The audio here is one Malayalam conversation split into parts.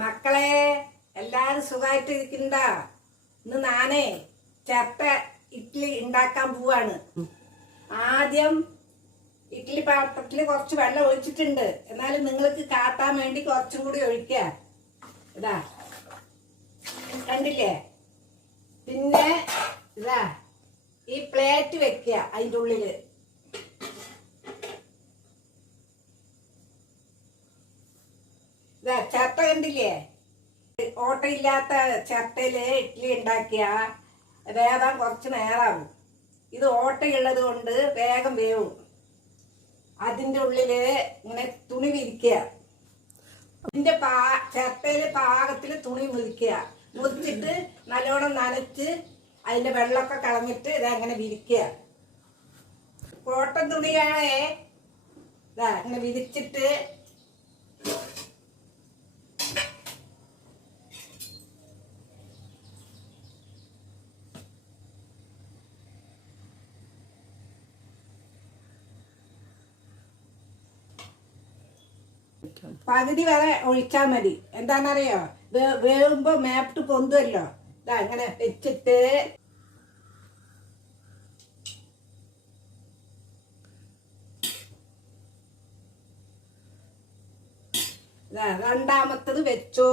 മക്കളെ എല്ലാരും സുഖമായിട്ട് ഇരിക്കണ്ട ഇന്ന് നാനേ ചേർത്ത ഇഡ്ഡലി ഉണ്ടാക്കാൻ പോവാണ്. ആദ്യം ഇഡ്ഡലി പാത്രത്തിൽ കുറച്ച് വെള്ളം ഒഴിച്ചിട്ടുണ്ട്. എന്നാലും നിങ്ങൾക്ക് കാട്ടാൻ വേണ്ടി കുറച്ചും കൂടി ഒഴിക്ക ഇതാ. കണ്ടില്ലേ? പിന്നെ ഇതാ ഈ പ്ലേറ്റ് വെക്കുക അതിന്റെ ഉള്ളിൽ ഇതാ ചട്ട കണ്ടില്ലേ? ഓട്ടയില്ലാത്ത ചട്ടയിൽ ഇഡ്ഡലി ഉണ്ടാക്കിയ വേവാൻ കുറച്ച് നേരാവും. ഇത് ഓട്ടയുള്ളത് കൊണ്ട് വേഗം വേവും. അതിന്റെ ഉള്ളിൽ ഇങ്ങനെ തുണി വിരിക്കുക. അതിന്റെ പാ ചട്ടയിൽ പാകത്തിൽ തുണി മുറിക്കുക. മുറിച്ചിട്ട് നല്ലോണം നനച്ച് അതിന്റെ വെള്ളമൊക്കെ കളഞ്ഞിട്ട് ഇതങ്ങനെ വിരിക്കുക. കോട്ടൻ തുണിയാണേ. ഇതാ ഇങ്ങനെ വിരിച്ചിട്ട് പകുതി വരെ ഒഴിച്ചാൽ മതി. എന്താണെന്നറിയോ? വേ- വേവുമ്പോ മേപ്പിട്ട് പൊന്തുമല്ലോ ഇതാ അങ്ങനെ വെച്ചിട്ട്. രണ്ടാമത്തത് വെച്ചോ.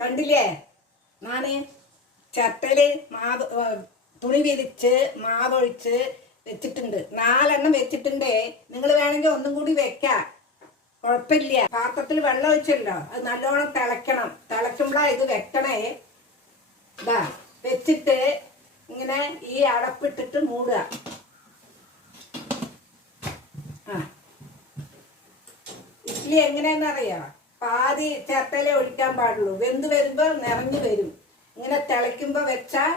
കണ്ടില്ലേ? ഞാൻ ചട്ടൽ ഏ, തുണി വിരിച്ച് മാവൊഴിച്ച് വെച്ചിട്ടുണ്ട്. നാലെണ്ണം വെച്ചിട്ടുണ്ട്. നിങ്ങൾ വേണമെങ്കിൽ ഒന്നും കൂടി വെക്കാം. കുഴപ്പമില്ല. പാത്രത്തിൽ വെള്ളം ഒഴിച്ചല്ലോ. അത് നല്ലോണം തിളയ്ക്കണം. തിളക്കുമ്പോഴാ ഇത് വെക്കണേ. ഇതാ വെച്ചിട്ട് ഇങ്ങനെ ഈ അടപ്പിട്ടിട്ട് മൂടുക. ആ. ഇഡ്ഡലി എങ്ങനെയാണെന്നറിയാം? പാതി ചേർത്തലേ ഒഴിക്കാൻ പാടുള്ളൂ. വെന്ത് വരുമ്പോ നിറഞ്ഞു വരും. ഇങ്ങനെ തിളയ്ക്കുമ്പോൾ വെച്ചാൽ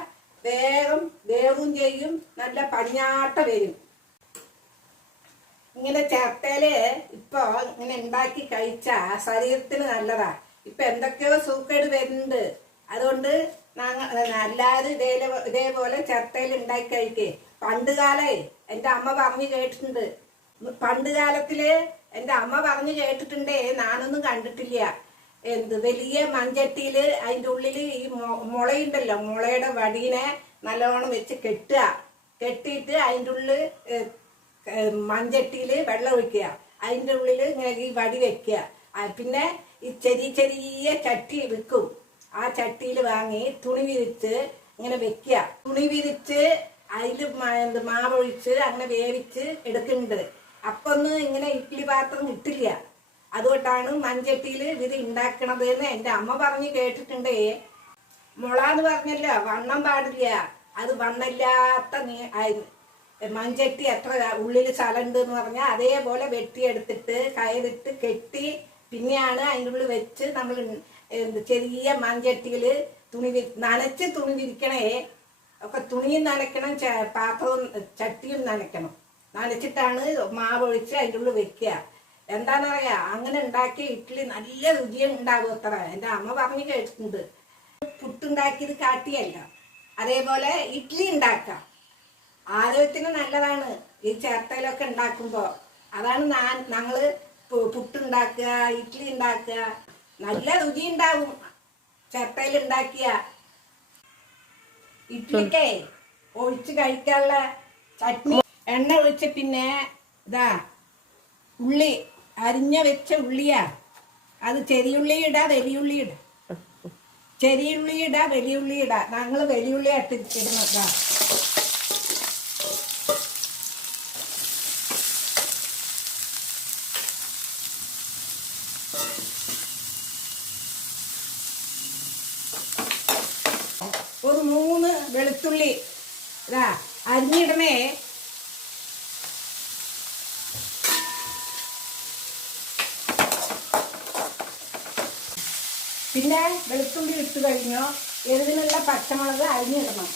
വേഗം വേവും ചെയ്യും. നല്ല പടിഞ്ഞാട്ട വരും. ഇങ്ങനെ ചേർത്തൽ ഇപ്പോൾ ഇങ്ങനെ ഉണ്ടാക്കി കഴിച്ചാൽ ശരീരത്തിന് നല്ലതാ. ഇപ്പൊ എന്തൊക്കെയോ സൂക്കേട് വരുന്നുണ്ട്. അതുകൊണ്ട് അല്ലാതെ ഇതേ ഇതേപോലെ ചേർത്തയിൽ ഉണ്ടാക്കി കഴിക്കേ. പണ്ട് കാലേ എന്റെ അമ്മ പറഞ്ഞു കേട്ടിട്ടുണ്ട്. പണ്ട് കാലത്തിൽ എന്റെ അമ്മ പറഞ്ഞു കേട്ടിട്ടുണ്ടേ ഞാനൊന്നും കണ്ടിട്ടില്ല. എന്ത് വലിയ മൺചട്ടിയിൽ അതിന്റെ ഉള്ളിൽ ഈ മുളയുണ്ടല്ലോ മുളയുടെ വടീനെ നല്ലോണം വെച്ച് കെട്ടുക. കെട്ടിയിട്ട് അതിന്റെ ഉള്ളിൽ മൺചട്ടിയിൽ വെള്ളം ഒഴിക്കുക. അതിന്റെ ഉള്ളിൽ ഇങ്ങനെ ഈ വടി വെക്കുക. പിന്നെ ഈ ചെറിയ ചെറിയ ചട്ടി വിൽക്കും ആ ചട്ടിയിൽ വാങ്ങി തുണി വിരിച്ച് ഇങ്ങനെ വെക്കുക. തുണി വിരിച്ച് അതിൽ മാവൊഴിച്ച് അങ്ങനെ വേവിച്ച് എടുക്കുന്നുണ്ട്. അപ്പൊ ഒന്നും ഇങ്ങനെ ഇഡ്ഡലി പാത്രം കിട്ടില്ല അതുകൊണ്ടാണ് മൺചട്ടിയിൽ ഇത് ഉണ്ടാക്കണത് എന്ന് എന്റെ അമ്മ പറഞ്ഞ് കേട്ടിട്ടുണ്ടേ. മുള എന്ന് പറഞ്ഞല്ലോ വണ്ണം പാടില്ല. അത് ആയി- മൺചട്ടി എത്ര ഉള്ളിൽ ചലണ്ട് എന്ന് പറഞ്ഞാൽ അതേപോലെ വെട്ടിയെടുത്തിട്ട് കയറിട്ട് കെട്ടി പിന്നെയാണ് അതിന്റെ ഉള്ളിൽ വെച്ച് നമ്മൾ ചെറിയ മൺചട്ടിയിൽ തുണി നനച്ച് തുണി വിരിക്കണേ. ഒക്കെ തുണിയും നനയ്ക്കണം പാത്രവും ചട്ടിയും നനയ്ക്കണം നനച്ചിട്ടാണ് മാവ് ഒഴിച്ച് അതിന്റെ ഉള്ളിൽ വെക്കുക. എന്താണെന്നറിയാ? അങ്ങനെ ഉണ്ടാക്കിയ ഇഡ്ഡലി നല്ല രുചിയും ഉണ്ടാകും അത്ര. എന്റെ അമ്മ പറഞ്ഞു കേട്ടിട്ടുണ്ട്. പുട്ടുണ്ടാക്കിയത് കാട്ടിയല്ല. അതേപോലെ ഇഡ്ഡലി ഉണ്ടാക്കാം. ആരോഗ്യത്തിന് നല്ലതാണ്. ഈ ചേർത്തയിലൊക്കെ ഉണ്ടാക്കുമ്പോൾ. അതാണ് ഞാൻ ഞങ്ങൾ പുട്ടുണ്ടാക്കുക ഇഡ്ഡലി ഉണ്ടാക്കുക. നല്ല രുചി ഉണ്ടാവും. ചേർത്തയിൽ ഉണ്ടാക്കിയ ഇഡ്ഡലിക്കേ ഒഴിച്ച് കഴിക്കാനുള്ള ചട്നി എണ്ണ ഒഴിച്ച് പിന്നെ ഇതാ ഉള്ളി അരിഞ്ഞ വെച്ച ഉള്ളിയാ. അത് ചെറിയുള്ളി ഇടാ വലിയുള്ളി ഇടാ. ചെറിയുള്ളി ഇടാ വലിയുള്ളി ഇടാ. ഞങ്ങൾ വലിയുള്ളി ഇട്ട് ഇടുന്നതാ. ഒരു മൂന്ന് വെളുത്തുള്ളി ഇതാ അരിഞ്ഞിടണേ. പിന്നെ വെളുത്തുള്ളി ഇട്ട് കഴിഞ്ഞോ? എരിവിനുള്ള പച്ചമുളക് അരിഞ്ഞിടണം.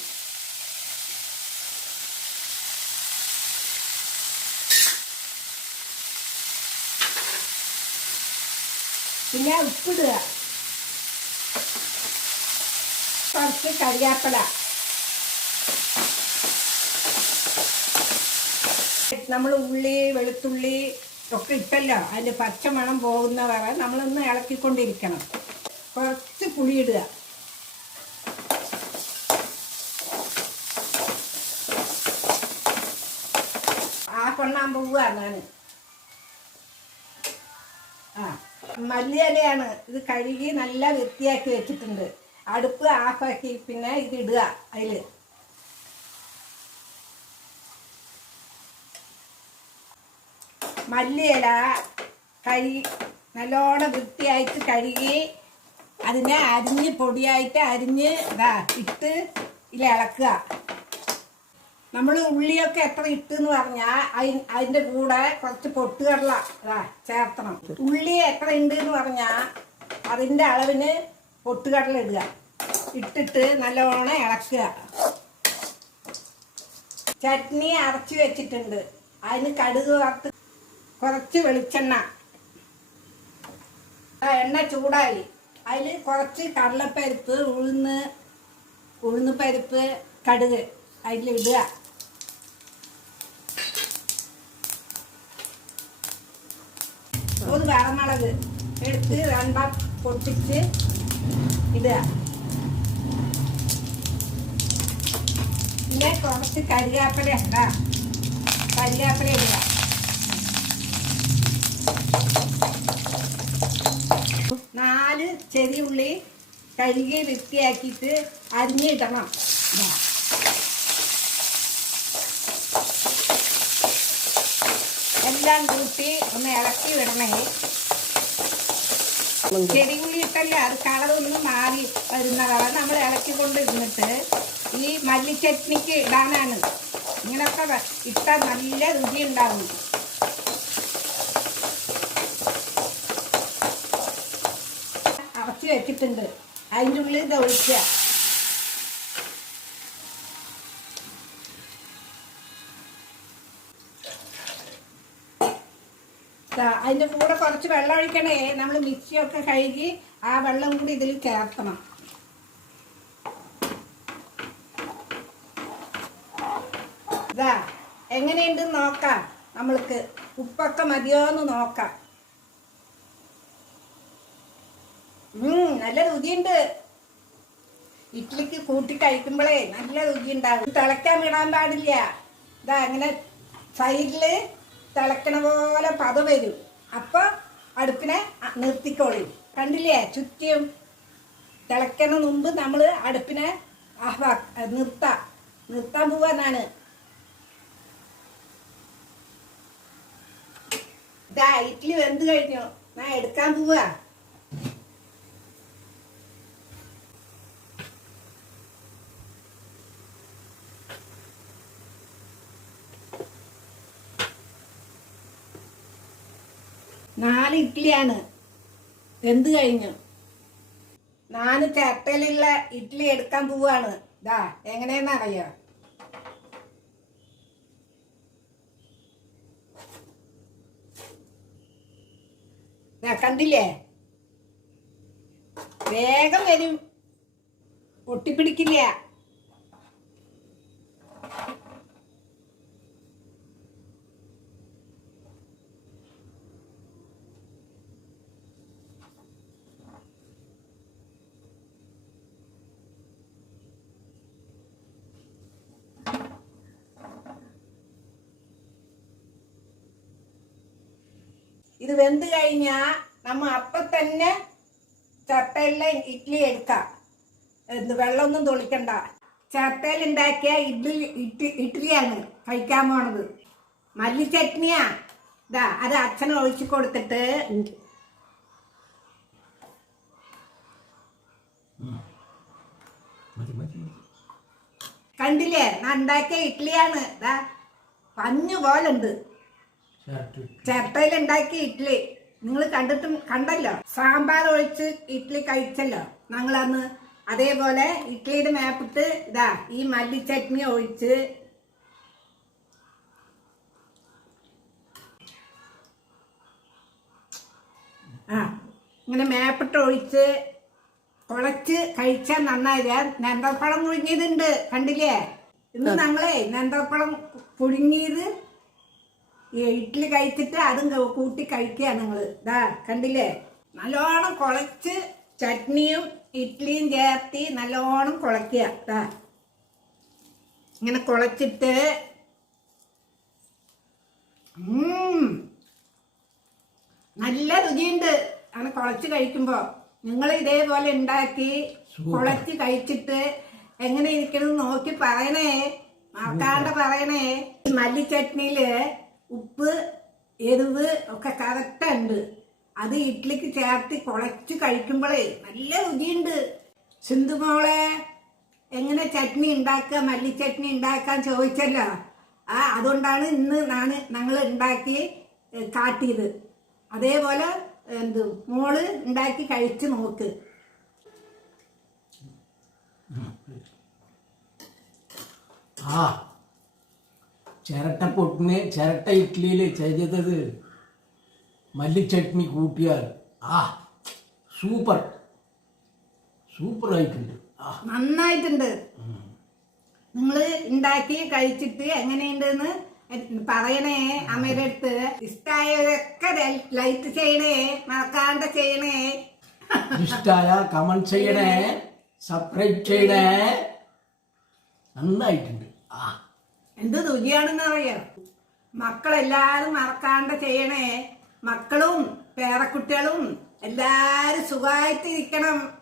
പിന്നെ ഉപ്പിടുക. കുറച്ച് കറിവേപ്പില നമ്മൾ ഉള്ളി വെളുത്തുള്ളി ഒക്കെ ഇട്ടല്ലോ. അതിന്റെ പച്ചമണം പോകുന്ന വരെ നമ്മളൊന്ന് ഇളക്കിക്കൊണ്ടിരിക്കണം. കുറച്ച് പുളിയിടുക. ആ കൊണ്ണാൻ പോവുക ഞാൻ ആ മല്ലിയിലയാണ് ഇത് കഴുകി നല്ല വൃത്തിയാക്കി വെച്ചിട്ടുണ്ട്. അടുപ്പ് ആഫാക്കി പിന്നെ ഇത് ഇടുക അതിൽ മല്ലിയില കഴുകി നല്ലോണം വൃത്തിയായിട്ട് കഴുകി അതിനെ അരിഞ്ഞ് പൊടിയായിട്ട് അരിഞ്ഞ് ഇതാ ഇട്ട് ഇളക്കുക. നമ്മൾ ഉള്ളിയൊക്കെ എത്ര ഇട്ടെന്ന് പറഞ്ഞാൽ അതിന്റെ കൂടെ കുറച്ച് പൊട്ടുകടല ഇതാ ചേർത്തണം. ഉള്ളി എത്ര ഉണ്ട് എന്ന് പറഞ്ഞാൽ അതിന്റെ അളവിന് പൊട്ടുകടല ഇടുക. ഇട്ടിട്ട് നല്ലവണ്ണം ഇളക്കുക. ചട്നി അരച്ച് വെച്ചിട്ടുണ്ട്. അതിന് കടുക് വറുത്ത് കുറച്ച് വെളിച്ചെണ്ണ. എണ്ണ ചൂടായി. അതിൽ കുറച്ച് കടലപ്പരിപ്പ് ഉഴുന്ന് ഉഴുന്ന് പരിപ്പ് കടുക് അതിലിടുക ഒരു വറമുളക് എടുത്ത് രണ്ടാം പൊട്ടിച്ച് ഇടുക. പിന്നെ കുറച്ച് കരിയാപ്പില ഇടാം. കരിയാപ്പില ഇടുക. നാല് ചെറിയ ഉള്ളി കഴുകി വൃത്തിയാക്കിയിട്ട് അരിഞ്ഞിടണം എല്ലാം കൂട്ടി ഒന്ന് ഇളക്കി വിടണേ. ചെടികുള്ളി ഇട്ടല്ലേ? അത് കളറൊന്ന് മാറി വരുന്നതാണ്. നമ്മൾ ഇളക്കി കൊണ്ടിരുന്നിട്ട് ഈ മല്ലിച്ചട്നിക്ക് ഇടാനാണ്. ഇങ്ങനൊക്കെ ഇട്ടാൽ നല്ല രുചി ഉണ്ടാവും അടച്ചു വെച്ചിട്ടുണ്ട്. അതിന്റെ ഉള്ളിൽ ഇത് അതിന്റെ കൂടെ കുറച്ച് വെള്ളം ഒഴിക്കണേ. നമ്മൾ മിക്സിയൊക്കെ കഴുകി ആ വെള്ളം കൂടി ഇതിൽ ചേർക്കണം. ഇതാ എങ്ങനെയുണ്ട് നോക്കാം. നമ്മൾക്ക് ഉപ്പൊക്കെ മതിയോ എന്ന് നോക്കാം. നല്ല രുചിയുണ്ട്. ഇഡ്ഡലിക്ക് കൂട്ടി കഴിക്കുമ്പോഴേ നല്ല രുചി ഉണ്ടാകും തിളക്കാൻ വിടാൻ പാടില്ല. ഇതാ അങ്ങനെ സൈഡിൽ തിളക്കണ പോലെ പത വരും. അപ്പൊ അടുപ്പിനെ നിർത്തിക്കോളി. കണ്ടില്ലേ? ചുറ്റിയും തിളക്കണ മുമ്പ് നമ്മൾ അടുപ്പിനെ ആഹ്വാ നിർത്താം. നിർത്താൻ പോവാന്നാണ്. ഇതാ ഇഡ്ഡലി വെന്ത് കഴിഞ്ഞു? ഞാൻ എടുക്കാൻ പോവാ. നാല് ഇഡ്ഡലിയാണ്. വെന്ത് കഴിഞ്ഞു. നാല് ചട്ടയിലുള്ള ഇഡ്ഡലി എടുക്കാൻ പോവാണ്. ഇതാ എങ്ങനെയെന്നറിയോ കണ്ടില്ലേ? വേഗം വരും. ഒട്ടിപ്പിടിക്കില്ല ഇത് വെന്ത് കഴിഞ്ഞാൽ നമ്മൾ അപ്പം തന്നെ ചട്ടയിലെ ഇഡ്ഡലി എടുക്കാം. എന്ത് വെള്ളമൊന്നും തൊളിക്കണ്ട. ചട്ടയിൽ ഉണ്ടാക്കിയ ഇഡ്ഡലി ഇഡ്ഡി ഇഡ്ഡലിയാണ് കഴിക്കാൻ പോണത്. മല്ലി ചട്നിയാ. ഇതാ അത് അച്ഛന് ഒഴിച്ച് കൊടുത്തിട്ട്. കണ്ടില്ലേ? ഞാൻ ഉണ്ടാക്കിയ ഇഡ്ഡലിയാണ് ഇതാ പഞ്ഞു പോലുണ്ട്. ഉണ്ടാക്കിയ ഇഡ്ഡലി നിങ്ങൾ കണ്ടിട്ട് കണ്ടല്ലോ? സാമ്പാർ ഒഴിച്ച് ഇഡ്ഡലി കഴിച്ചല്ലോ? ഞങ്ങളന്ന് അതേപോലെ ഇഡ്ഡലിയുടെ മേപ്പിട്ട് ഇതാ ഈ മല്ലി ചട്നി ഒഴിച്ച് ആ ഇങ്ങനെ മേപ്പിട്ട് ഒഴിച്ച് കുളച്ച് കഴിച്ചാൽ നന്നായില്ല നെന്തപ്പഴം പുഴുങ്ങിയതുണ്ട് കണ്ടില്ലേ? ഇന്ന് ഞങ്ങളെ നെന്തപ്പഴം പുഴുങ്ങിയത് ഈ ഇഡ്ഡലി കഴിച്ചിട്ട് അതും കൂട്ടി കഴിക്കുക നിങ്ങൾ ഇതാ കണ്ടില്ലേ? നല്ലോണം കുളച്ച് ചട്നിയും ഇഡ്ഡലിയും ചേർത്തി നല്ലോണം കുളയ്ക്കുക. ഇതാ ഇങ്ങനെ കുളച്ചിട്ട്. ഉം. നല്ല രുചിയുണ്ട്. അങ്ങനെ കുളച്ച് കഴിക്കുമ്പോ. നിങ്ങൾ ഇതേപോലെ ഉണ്ടാക്കി കുളച്ച് കഴിച്ചിട്ട് എങ്ങനെ ഇരിക്കണം നോക്കി പറയണേ. മറക്കാണ്ട് പറയണേ. മല്ലിച്ചട്നിയിൽ മല്ലി ചട്നിയിൽ ഉപ്പ് എരിവ് ഒക്കെ കറക്റ്റ് ഉണ്ട്. അത് ഇഡ്ഡലിക്ക് ചേർത്ത് കുളച്ച് കഴിക്കുമ്പോഴേ നല്ല രുചിയുണ്ട്. സിന്ധുമോളെ എങ്ങനെ ചട്നി ഉണ്ടാക്കുക മല്ലി ചട്നി ഉണ്ടാക്കാൻ ചോദിച്ചല്ലോ. ആ അതുകൊണ്ടാണ് ഇന്ന് ഞാൻ ഞങ്ങൾ ഉണ്ടാക്കി കാട്ടിയത്. അതേപോലെ എന്ത് മോൾ ഉണ്ടാക്കി കഴിച്ച് നോക്ക്. ആ ചിരട്ട പൊട്ടിന് ചിരട്ട ഇഡ്ഡലിയിൽ ചെയ്തത് മല്ലിച്ചട്നി കൂട്ടിയാൽ ആ സൂപ്പർ. സൂപ്പർ ആയിട്ടുണ്ട്. നന്നായിട്ടുണ്ട്. നിങ്ങൾ ഉണ്ടാക്കി കഴിച്ചിട്ട് എങ്ങനെയുണ്ടെന്ന് പറയണേ അമ്മയുടെ അടുത്ത് ഇഷ്ടമായതൊക്കെ ലൈറ്റ് ചെയ്യണേ മറക്കാണ്ട് ചെയ്യണേ. ഇഷ്ടായ കമന്റ് ചെയ്യണേ സബ്സ്ക്രൈബ് ചെയ്യണേ. നന്നായിട്ടുണ്ട്. ആ. എന്ത് രുചിയാണെന്ന് അറിയാം. മക്കളെല്ലാരും മറക്കാണ്ട് ചെയ്യണേ. മക്കളും പേരക്കുട്ടികളും എല്ലാരും സുഖമായിട്ട് ഇരിക്കണം